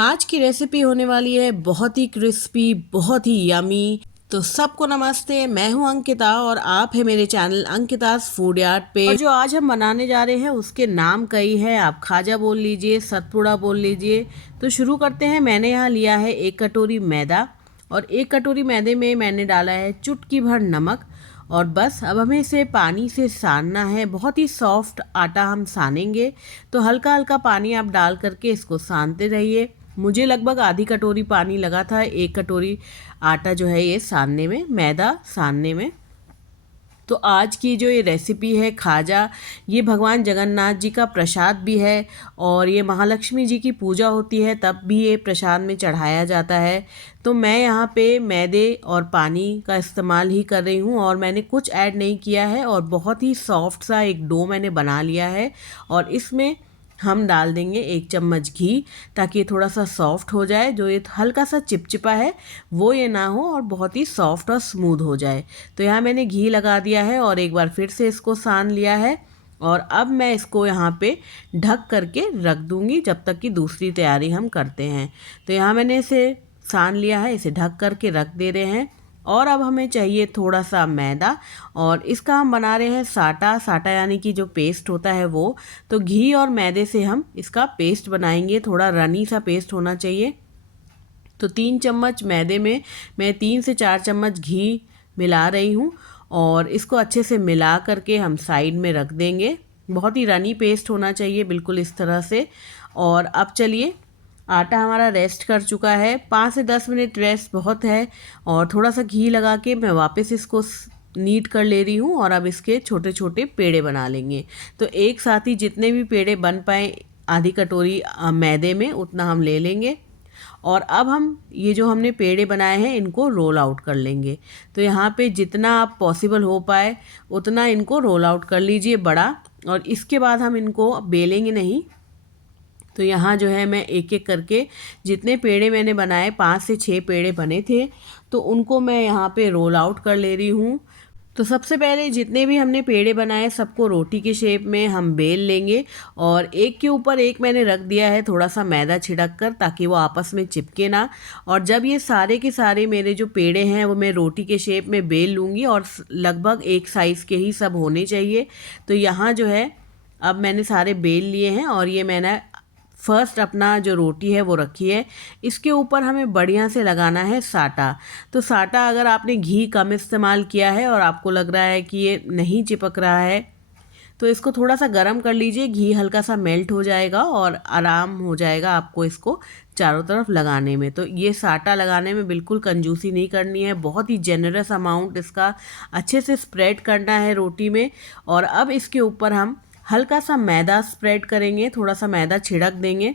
आज की रेसिपी होने वाली है बहुत ही क्रिस्पी, बहुत ही यमी। तो सबको नमस्ते, मैं हूं अंकिता और आप है मेरे चैनल अंकिता's फूड यार्ड पे। और जो आज हम बनाने जा रहे हैं उसके नाम कई है, आप खाजा बोल लीजिए, सतपुड़ा बोल लीजिए। तो शुरू करते हैं। मैंने यहाँ लिया है 1 कटोरी मैदा और 1 कटोरी मैदे में मैंने डाला है चुटकी भर नमक। और बस अब हमें इसे पानी से सानना है, बहुत ही सॉफ्ट आटा हम सानेंगे। तो हल्का हल्का पानी आप डाल करके इसको सानते रहिए। मुझे लगभग आधी कटोरी पानी लगा था 1 कटोरी आटा जो है ये सानने में, मैदा सानने में। तो आज की जो ये रेसिपी है खाजा, ये भगवान जगन्नाथ जी का प्रसाद भी है और ये महालक्ष्मी जी की पूजा होती है तब भी ये प्रसाद में चढ़ाया जाता है। तो मैं यहाँ पे मैदे और पानी का इस्तेमाल ही कर रही हूँ और मैंने कुछ ऐड नहीं किया है और बहुत ही सॉफ्ट सा एक डो मैंने बना लिया है। और इसमें हम डाल देंगे 1 चम्मच घी ताकि ये थोड़ा सा सॉफ्ट हो जाए, जो ये हल्का सा चिपचिपा है वो ये ना हो और बहुत ही सॉफ्ट और स्मूथ हो जाए। तो यहाँ मैंने घी लगा दिया है और एक बार फिर से इसको सान लिया है। और अब मैं इसको यहाँ पे ढक करके रख दूँगी जब तक कि दूसरी तैयारी हम करते हैं। तो यहाँ मैंने इसे सान लिया है, इसे ढक करके रख दे रहे हैं। और अब हमें चाहिए थोड़ा सा मैदा और इसका हम बना रहे हैं साटा। साटा यानी कि जो पेस्ट होता है वो। तो घी और मैदे से हम इसका पेस्ट बनाएंगे, थोड़ा रनी सा पेस्ट होना चाहिए। तो 3 चम्मच मैदे में मैं 3 से 4 चम्मच घी मिला रही हूँ और इसको अच्छे से मिला करके हम साइड में रख देंगे। बहुत ही रनी पेस्ट होना चाहिए, बिल्कुल इस तरह से। और अब चलिए, आटा हमारा रेस्ट कर चुका है, 5 से 10 मिनट रेस्ट बहुत है। और थोड़ा सा घी लगा के मैं वापस इसको नीट कर ले रही हूँ और अब इसके छोटे छोटे पेड़े बना लेंगे। तो एक साथ ही जितने भी पेड़े बन पाए आधी कटोरी मैदे में उतना हम ले लेंगे। और अब हम ये जो हमने पेड़े बनाए हैं इनको रोल आउट कर लेंगे। तो यहाँ पे जितना आप पॉसिबल हो पाए उतना इनको रोल आउट कर लीजिए बड़ा। और इसके बाद हम इनको बेलेंगे नहीं। तो यहाँ जो है मैं एक एक करके जितने पेड़े मैंने बनाए, 5 से 6 पेड़े बने थे, तो उनको मैं यहाँ पे रोल आउट कर ले रही हूँ। तो सबसे पहले जितने भी हमने पेड़े बनाए सबको रोटी के शेप में हम बेल लेंगे और एक के ऊपर एक मैंने रख दिया है थोड़ा सा मैदा छिड़क कर, ताकि वो आपस में चिपके ना। और जब ये सारे के सारे मेरे जो पेड़े हैं वो मैं रोटी के शेप में बेल लूँगी और लगभग एक साइज़ के ही सब होने चाहिए। तो यहाँ जो है अब मैंने सारे बेल लिए हैं और ये मैंने फर्स्ट अपना जो रोटी है वो रखी है। इसके ऊपर हमें बढ़िया से लगाना है साटा। तो साटा अगर आपने घी कम इस्तेमाल किया है और आपको लग रहा है कि ये नहीं चिपक रहा है तो इसको थोड़ा सा गर्म कर लीजिए, घी हल्का सा मेल्ट हो जाएगा और आराम हो जाएगा आपको इसको चारों तरफ लगाने में। तो ये साटा लगाने में बिल्कुल कंजूसी नहीं करनी है, बहुत ही जेनरस अमाउंट इसका अच्छे से स्प्रेड करना है रोटी में। और अब इसके ऊपर हम हल्का सा मैदा स्प्रेड करेंगे, थोड़ा सा मैदा छिड़क देंगे।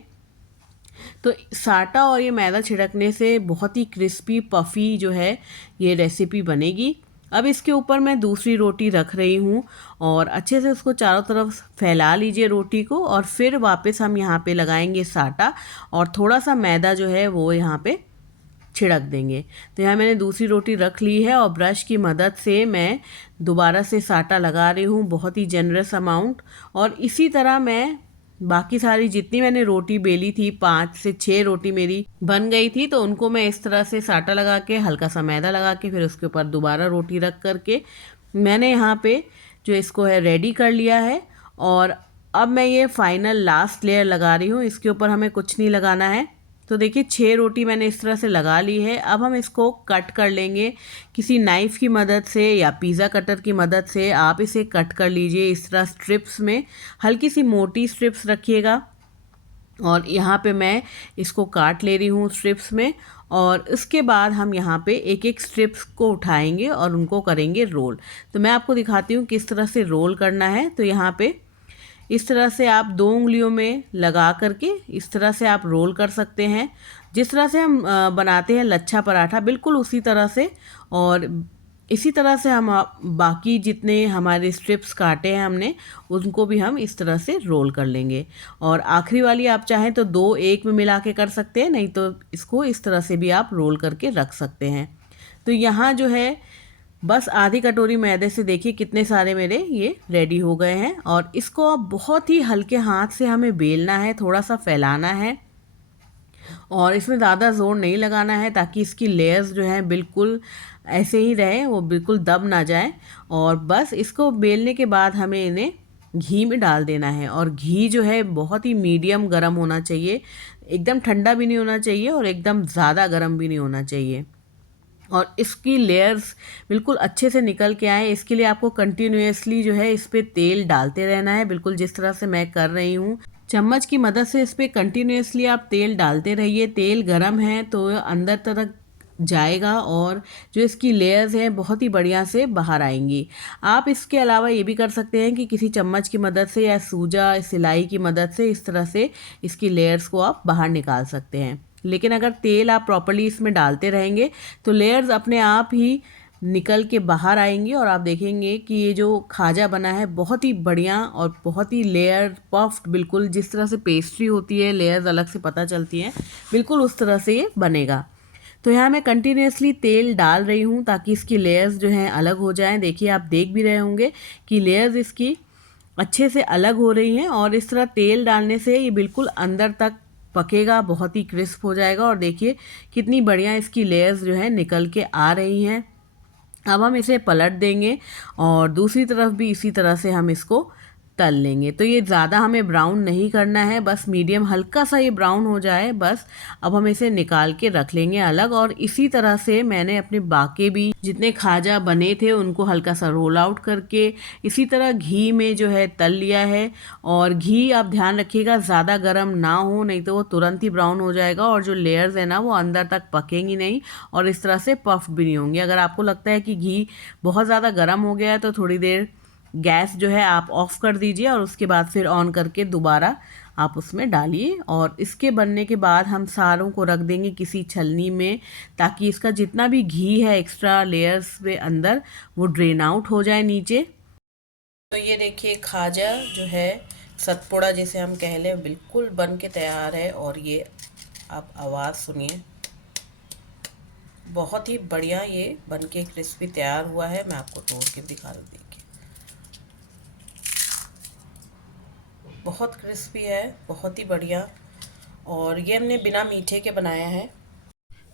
तो साटा और ये मैदा छिड़कने से बहुत ही क्रिस्पी पफ़ी जो है ये रेसिपी बनेगी। अब इसके ऊपर मैं दूसरी रोटी रख रही हूँ और अच्छे से उसको चारों तरफ फैला लीजिए रोटी को। और फिर वापस हम यहाँ पे लगाएंगे साटा और थोड़ा सा मैदा जो है वो यहाँ पे छिड़क देंगे। तो यहाँ मैंने दूसरी रोटी रख ली है और ब्रश की मदद से मैं दोबारा से साटा लगा रही हूँ, बहुत ही जनरस अमाउंट। और इसी तरह मैं बाकी सारी जितनी मैंने रोटी बेली थी, 5 से 6 रोटी मेरी बन गई थी, तो उनको मैं इस तरह से साटा लगा के हल्का सा मैदा लगा के फिर उसके ऊपर दोबारा रोटी रख करके मैंने यहाँ पे जो इसको है रेडी कर लिया है। और अब मैं ये फाइनल लास्ट लेयर लगा रही हूँ, इसके ऊपर हमें कुछ नहीं लगाना है। तो देखिए 6 रोटी मैंने इस तरह से लगा ली है। अब हम इसको कट कर लेंगे किसी नाइफ़ की मदद से या पिज़्ज़ा कटर की मदद से। आप इसे कट कर लीजिए इस तरह स्ट्रिप्स में, हल्की सी मोटी स्ट्रिप्स रखिएगा। और यहाँ पे मैं इसको काट ले रही हूँ स्ट्रिप्स में। और उसके बाद हम यहाँ पे एक एक स्ट्रिप्स को उठाएंगे और उनको करेंगे रोल। तो मैं आपको दिखाती हूँ किस तरह से रोल करना है। तो यहाँ पे इस तरह से आप 2 उंगलियों में लगा करके इस तरह से आप रोल कर सकते हैं, जिस तरह से हम बनाते हैं लच्छा पराठा, बिल्कुल उसी तरह से। और इसी तरह से हम बाकी जितने हमारे स्ट्रिप्स काटे हैं हमने उनको भी हम इस तरह से रोल कर लेंगे। और आखिरी वाली आप चाहें तो 2 एक में मिला के कर सकते हैं, नहीं तो इसको इस तरह से भी आप रोल करके रख सकते हैं। तो यहाँ जो है बस आधी कटोरी मैदे से देखिए कितने सारे मेरे ये रेडी हो गए हैं। और इसको अब बहुत ही हल्के हाथ से हमें बेलना है, थोड़ा सा फैलाना है और इसमें ज़्यादा ज़ोर नहीं लगाना है ताकि इसकी लेयर्स जो हैं बिल्कुल ऐसे ही रहें, वो बिल्कुल दब ना जाए। और बस इसको बेलने के बाद हमें इन्हें घी में डाल देना है। और घी जो है बहुत ही मीडियम गरम होना चाहिए, एकदम ठंडा भी नहीं होना चाहिए और एकदम ज़्यादा गरम भी नहीं होना चाहिए। और इसकी लेयर्स बिल्कुल अच्छे से निकल के आए, इसके लिए आपको कंटिन्यूअसली जो है इस पर तेल डालते रहना है, बिल्कुल जिस तरह से मैं कर रही हूँ। चम्मच की मदद से इस पर कंटिन्यूअसली आप तेल डालते रहिए। तेल गरम है तो अंदर तक जाएगा और जो इसकी लेयर्स हैं बहुत ही बढ़िया से बाहर आएंगी। आप इसके अलावा ये भी कर सकते हैं कि किसी चम्मच की मदद से या सूजा सिलाई की मदद से इस तरह से इसकी लेयर्स को आप बाहर निकाल सकते हैं। लेकिन अगर तेल आप प्रॉपर्ली इसमें डालते रहेंगे तो लेयर्स अपने आप ही निकल के बाहर आएंगी और आप देखेंगे कि ये जो खाजा बना है बहुत ही बढ़िया और बहुत ही लेयर पफ्ड, बिल्कुल जिस तरह से पेस्ट्री होती है लेयर्स अलग से पता चलती हैं, बिल्कुल उस तरह से ये बनेगा। तो यहाँ मैं कंटिन्यूसली तेल डाल रही हूँ ताकि इसकी लेयर्स जो हैं अलग हो जाएं। देखिए आप देख भी रहे होंगे कि लेयर्स इसकी अच्छे से अलग हो रही हैं और इस तरह तेल डालने से ये बिल्कुल अंदर तक पकेगा, बहुत ही क्रिस्प हो जाएगा। और देखिए कितनी बढ़िया इसकी लेयर्स जो है निकल के आ रही हैं। अब हम इसे पलट देंगे और दूसरी तरफ भी इसी तरह से हम इसको तल लेंगे। तो ये ज़्यादा हमें ब्राउन नहीं करना है, बस मीडियम हल्का सा ये ब्राउन हो जाए बस। अब हम इसे निकाल के रख लेंगे अलग। और इसी तरह से मैंने अपने बाकी भी जितने खाजा बने थे उनको हल्का सा रोल आउट करके इसी तरह घी में जो है तल लिया है। और घी आप ध्यान रखिएगा ज़्यादा गर्म ना हो, नहीं तो वो तुरंत ही ब्राउन हो जाएगा और जो लेयर्स है ना वो अंदर तक पकेंगी नहीं और इस तरह से पफ भी नहीं होंगी। अगर आपको लगता है कि घी बहुत ज़्यादा गर्म हो गया है तो थोड़ी देर गैस जो है आप ऑफ़ कर दीजिए और उसके बाद फिर ऑन करके दोबारा आप उसमें डालिए। और इसके बनने के बाद हम सारों को रख देंगे किसी छलनी में ताकि इसका जितना भी घी है एक्स्ट्रा लेयर्स पे अंदर वो ड्रेन आउट हो जाए नीचे। तो ये देखिए खाजा जो है सतपुड़ा जिसे हम कह लें बिल्कुल बन के तैयार है। और ये आप आवाज़ सुनिए, बहुत ही बढ़िया ये बन के क्रिस्पी तैयार हुआ है। मैं आपको तोड़ के दिखा दूँ, देखिए बहुत क्रिस्पी है, बहुत ही बढ़िया। और ये हमने बिना मीठे के बनाया है।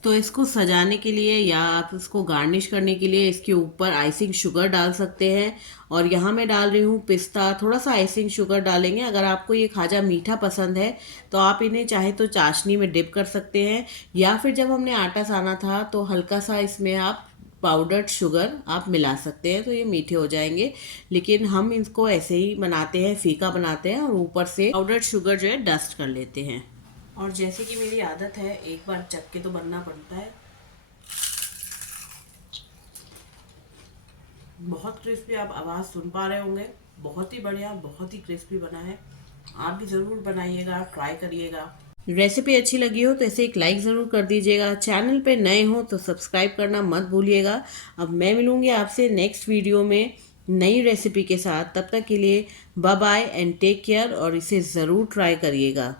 तो इसको सजाने के लिए या आप इसको गार्निश करने के लिए इसके ऊपर आइसिंग शुगर डाल सकते हैं। और यहाँ मैं डाल रही हूँ पिस्ता, थोड़ा सा आइसिंग शुगर डालेंगे। अगर आपको ये खाजा मीठा पसंद है तो आप इन्हें चाहे तो चाशनी में डिप कर सकते हैं, या फिर जब हमने आटा साना था तो हल्का सा इसमें आप पाउडर्ड शुगर आप मिला सकते हैं, तो ये मीठे हो जाएंगे। लेकिन हम इसको ऐसे ही बनाते हैं, फीका बनाते हैं और ऊपर से पाउडर्ड शुगर जो है डस्ट कर लेते हैं। और जैसे कि मेरी आदत है एक बार चख के तो बनना पड़ता है। बहुत क्रिस्पी, आप आवाज़ सुन पा रहे होंगे, बहुत ही बढ़िया, बहुत ही क्रिस्पी बना है। आप भी ज़रूर बनाइएगा, ट्राई करिएगा। रेसिपी अच्छी लगी हो तो इसे एक लाइक ज़रूर कर दीजिएगा। चैनल पे नए हो तो सब्सक्राइब करना मत भूलिएगा। अब मैं मिलूँगी आपसे नेक्स्ट वीडियो में नई रेसिपी के साथ। तब तक के लिए bye bye and take care और इसे ज़रूर ट्राई करिएगा।